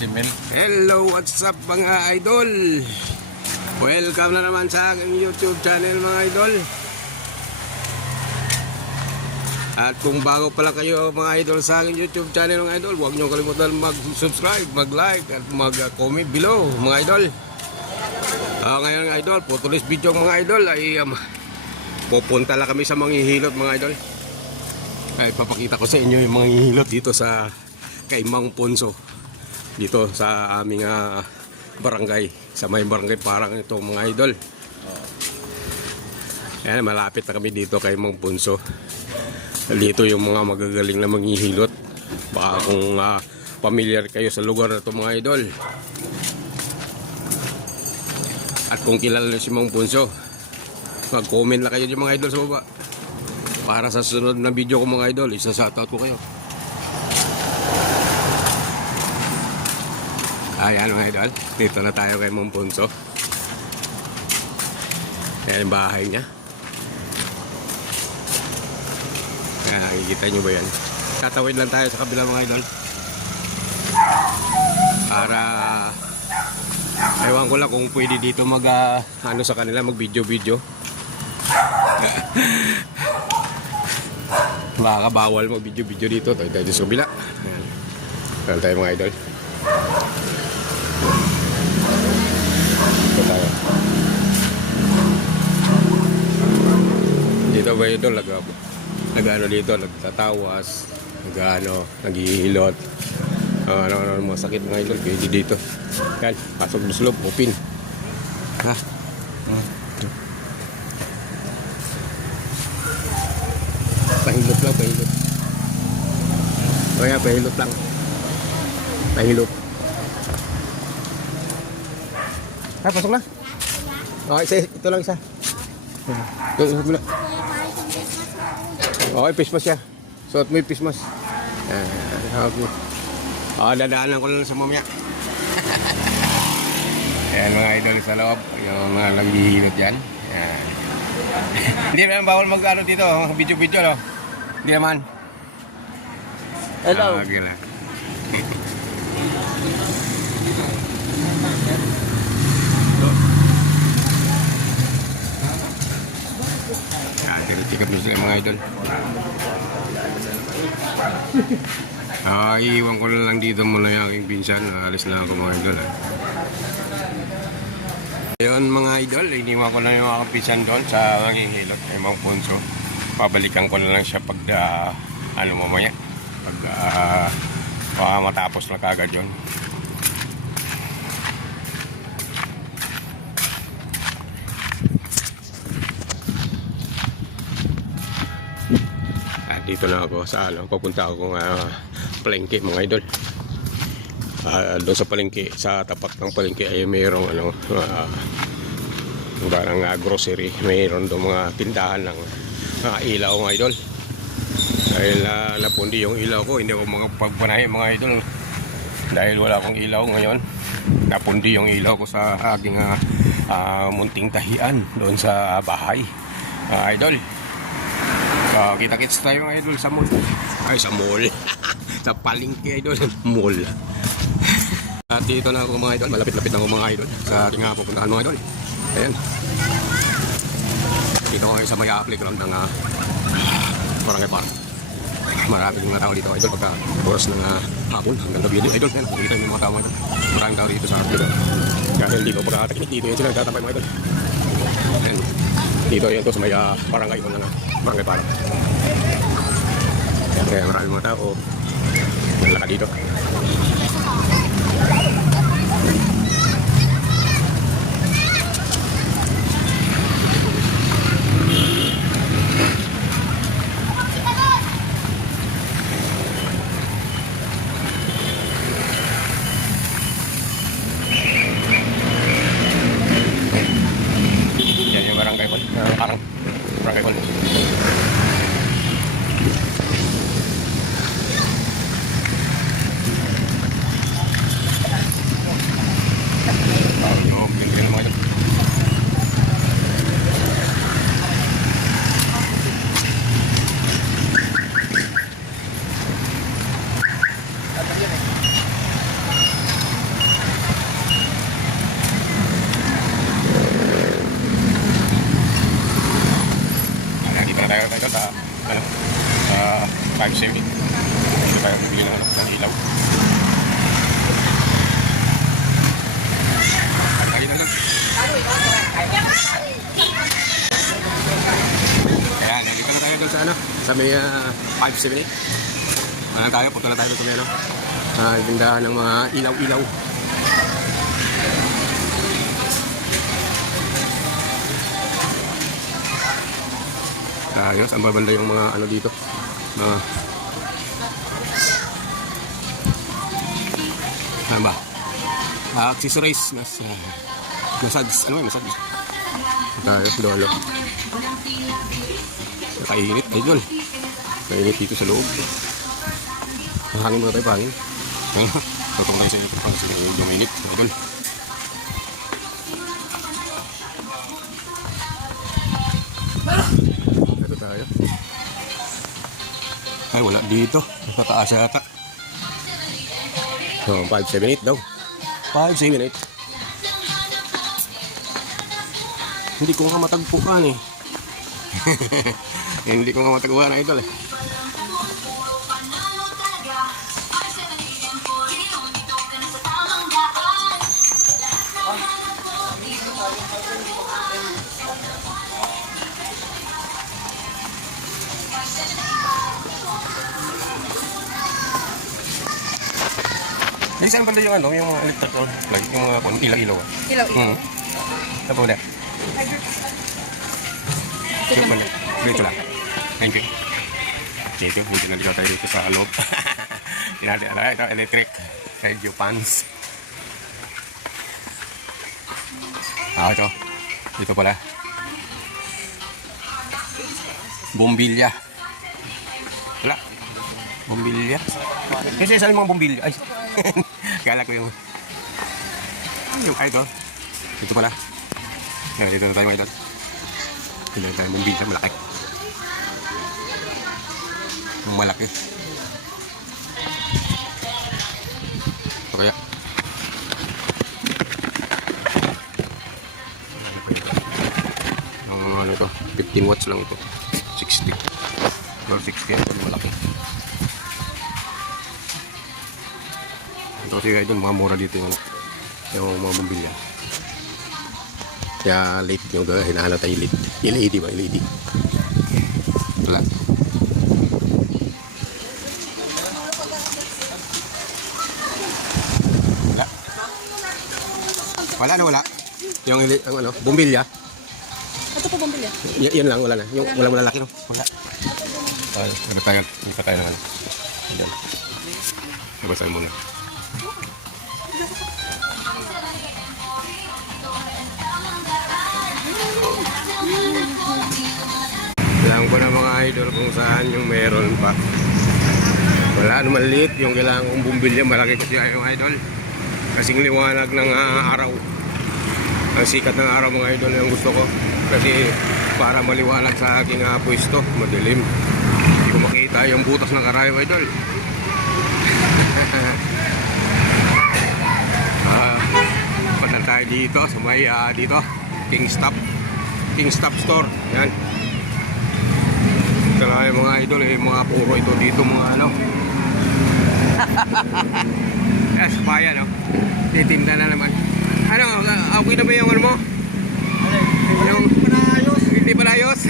si Mel. Hello, what's up mga idol? Welcome na naman sa aking YouTube channel mga idol. At kung bago pa lang kayo mga idol sa aking YouTube channel mga idol, huwag nyo kalimutan mag-subscribe, mag-like at mag-comment below mga idol. Ngayon mga idol, for today's video mga idol ay pupunta lang kami sa manghihilot mga idol. Ay papakita ko sa inyo yung manghihilot dito sa kay Mang Ponso. Dito sa aming barangay, sa may barangay parang ito mga idol. Ayan, malapit na kami dito kay Mang Ponso. Dito yung mga magagaling na manghihilot. Baka kung familiar kayo sa lugar na ito mga idol. At kung kilala si Mang Ponso, mag-comment na kayo dyan mga idol sa baba. Para sa sunod na video ko mga idol, isa-shoutout ko kayo. Ayan mga idol, dito na tayo kay Mang Ponso. Ayan yung bahay niya. Ayan, nakikita nyo ba yan? Tatawid lang tayo sa kabila mga idol. Para ewan ko lang kung pwede dito ano sa kanila, mag video. Baka bawal mag video dito. Tayo tayo sa kabila. Ayan tayo mga idol. Dito ba ito nag-ano dito, nagtatawas, naghihilot, ano mga sakit mga idol, pwede dito. Yan, pasok sa loob, open. Ha? Pahilot lang, pahilot. O yan, pahilot lang. Pahilot. Ha, pasok na. Okay, ito lang isa. Ito muna. Okay, face mask siya. Suot mo yung face mask. Dadaanan ko lang sa mamaya. Ayan mga idol sa loob. Yung mga naghihilot dyan. Hindi naman bawal mag-ano dito. Video, no? Hindi naman. Hello. Okay lang. Tikap nyo sila mga idol. Iiwan ko na lang dito muna yung aking pinsan. Alis lang ako mga idol. Ayun mga idol, iniwan ko na yung aking pinsan doon sa manghihilot kay Mang Ponso. Pabalikan ko na lang siya pag mamaya. Pag matapos na kagad yun. Dito na ako sa papunta ako palengke mga idol. Doon sa palengke, sa tapat ng palengke ay mayroong parang grocery, mayroon doon mga tindahan ng ilaw mga idol. Dahil napundi yung ilaw ko, hindi ko pagpanahin mga idol. Dahil wala akong ilaw ngayon, napundi yung ilaw ko sa aking munting tahian doon sa bahay idol. Kita-kits tayo mga idol sa mall. Ay, sa mall. Sa palengke idol. Mall. At dito na ako mga idol. Malapit-lapit na ako mga idol sa ating pupuntahan mga idol. Ayan. Dito ako sa may playground ng Barangay Park. Maraming mga tao dito idol pagka oras ng hapon hanggang gabi idol. Ayan, nakikita yung mga tao mga idol. Maraming tao dito sa playground. Dahil dito pagkakatakit dito yan sila nagtatampay mga idol. Ayan. Dito yan to sa may barangay ko ng Barangay Park. Kaya maraming mga tao nalakad dito. Yan yung barangay ko. Parang barangay ko. sa may 578. Ayan tayo, punta na tayo sa may tindahan ng mga ilaw-ilaw. Ayos, ang babanda yung mga ano dito. Mga ano ba? Accessories, massage, ano yung massage? Ayos, lolo. Nakainit, idol. Nakainit dito sa loob. Hangin muna tayo, pahangin. Tutong tayo sa duminit, idol. Ito tayo. Ay, wala dito. Nakataas yata. So, 578 daw. 578. Hindi ko nga matagpuan eh. Hindi ko nga matagpuan na ito eh. Ay, saan banda yung ano, yung electrical plug, yung mga ilaw-ilaw? Ilaw-ilaw. Ito po ulit. Dito lang. Thank you. Dito, dito na dito tayo dito sa loob. Ito, electric. Radio fans. Ito. Dito pala. Bombilya. Wala. Bombilya. Kasi saan mga bombilya? Ay. Kala ko yung ito. Dito pala. Dito na tayo mga ito. Dito na tayo bombilya. Malaki. Malaki. Ito kaya. Ano ito? 15 watts lang ito. 60. Or 60 ito. Malaki. Ito kasi idol, mga mura dito yung mga bumbilya. Kaya late yung hinahanap tayo late. LED ba? LED. Wala. Wala na wala. Yung ano, bumbilya. Ito po bumbilya. Yan lang, wala na. Yung walang lalaki no. Wala. Ay, tayo ng ano. Yan. Nabasan muna. Alam ko na mga idol kung saan yung meron pa. Wala naman liit yung kailangan kong bumbilya. Malaki kasi yung idol. Kasing liwanag ng araw. Ang sikat ng araw mga idol yung gusto ko. Kasi para maliwanag sa aking pwesto. Madilim. Hindi ko makita yung butas ng araw idol. Punta tayo dito sa may dito King Stop Store. Yan. Ito na yung mga idol mga puro ito dito mga ano. Yes, paya no. Titinda na naman. Ano, okay na ba yung ano mo? Yung hindi pa ayos.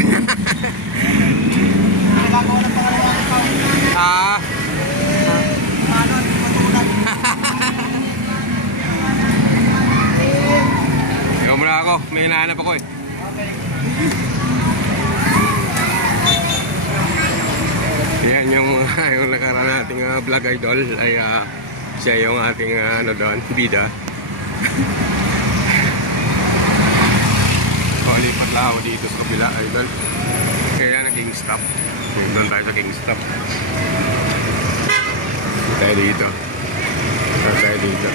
Ikaw muna ako, may hinahanap ako eh. Yan yung nakaraan nating vlog idol ay siya yung ating ano doon, bida. Lipat lang ako dito sa kabila idol. Kaya naging stop. Doon tayo sa King Stop. Tayo dito. Tayo dito.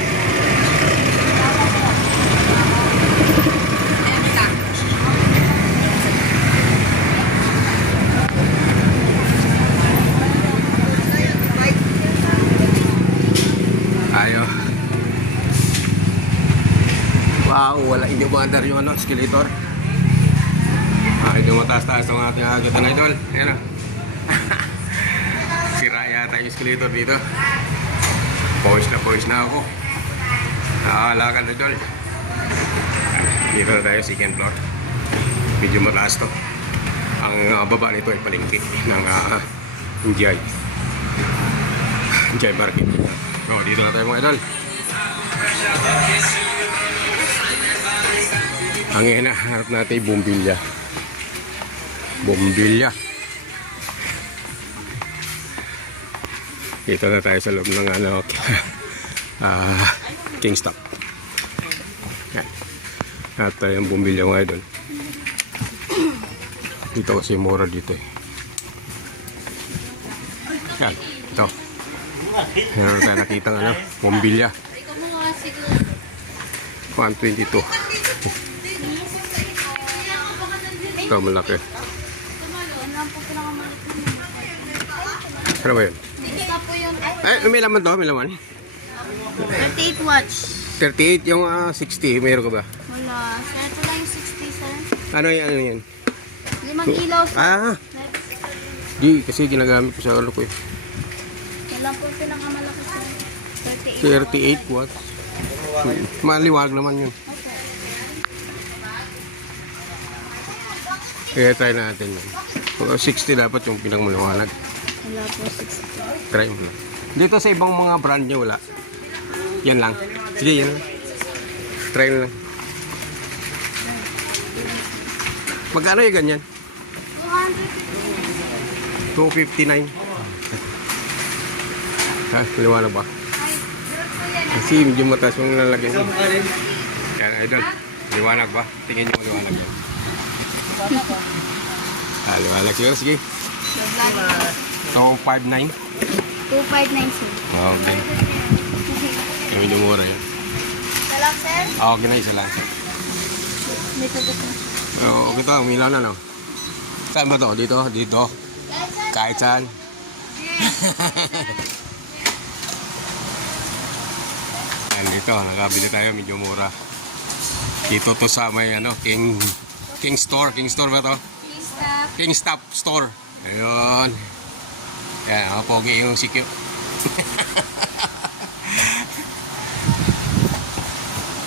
Ayo. Wow, wala hindi umandar yung ano, escalator. Ito mataas-taas ang ating agatan idol. Ayan o. Sira yata yung escalator dito. Pawis na ako. Nakakalakan idol. Dito na tayo, second floor. Medyo mataas to. Ang Ang baba nito ay palengke ng Njay. Njay Market. Oh, dito na tayo mga idol. Ang hinahanap natin ay bumbilya. Bumbilya. Dito na tayo sa loob ng Kingstop. Yan. At yung bumbilya mga idol. Dito kasi mura dito eh. Yan. Ito. Meron tayo nakita bumbilya. 122. Ito malaki. Ano ba yun? Ay, may laman to, may laman. 38 watch. 38, yung 60, mayroon ka ba? Wala. Ito lang yung 60, sir. Ano yan? 5 ilaw, sir. Di, kasi ginagamit ko sa ko eh. Wala po pinakamalaki, sir. 38 watts. Maliwag naman yun. Kaya try natin yun. 60 dapat yung pinakmaliwanag. Wala po 60. Try mo na. Dito sa ibang mga brand nyo wala. Yan lang. Sige, yan lang. Try na lang. Magkano yung ganyan? 259. Ha? Liwanag ba? Kasi medyo mataas yung lalagyan. Yan, idol. Liwanag ba? Tingin nyo liwanag yan. Liwanag siguro. Sige. Ito 5.9. 259, sir. Okay. Medyo mura yun. Salam, sir. Okay na, isa lang. May tugot na. Okay to, umilaw na, no? Saan ba to? Dito? Dito? Kahit saan? Yan, dito. Nakabili tayo, medyo mura. Dito to sa may, King Store. King Store ba to? Kingstop Store. Ayun. Yan, pogi yung sikip.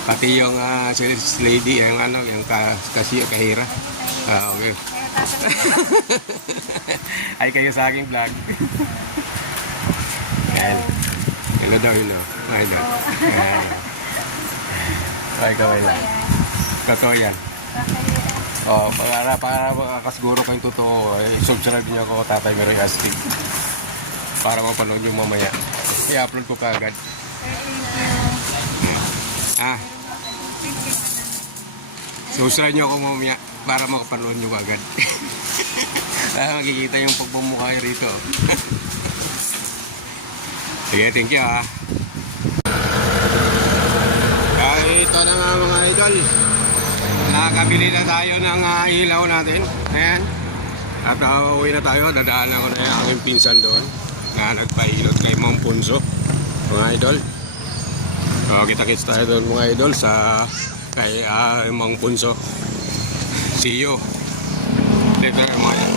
Pati yung sales lady, yung kahira. Okay. Ay kayo sa aking vlog. Yan. Hello daw yun, no? Ay, no. Ay, kaway lang. Totoo yan. Oh, para makakasiguro ko yung totoo, subscribe niyo ako, Tatay Meroy Astig. Para mapanood yung mamaya. I-upload ko kaagad. Subscribe niyo ako mamaya para makapanood niyo kaagad. Para makikita yung pagbumukha rito. Sige, thank you ito na nga mga idol. Nakakabili na tayo ng ilaw natin. Ayan. At uwi na tayo. Dadaanan ko na yung aking pinsan doon na nagpahilot kay Mong Punso. Mga idol. Kita-kits tayo doon mga idol sa kay Mong Punso. See you. Dito mga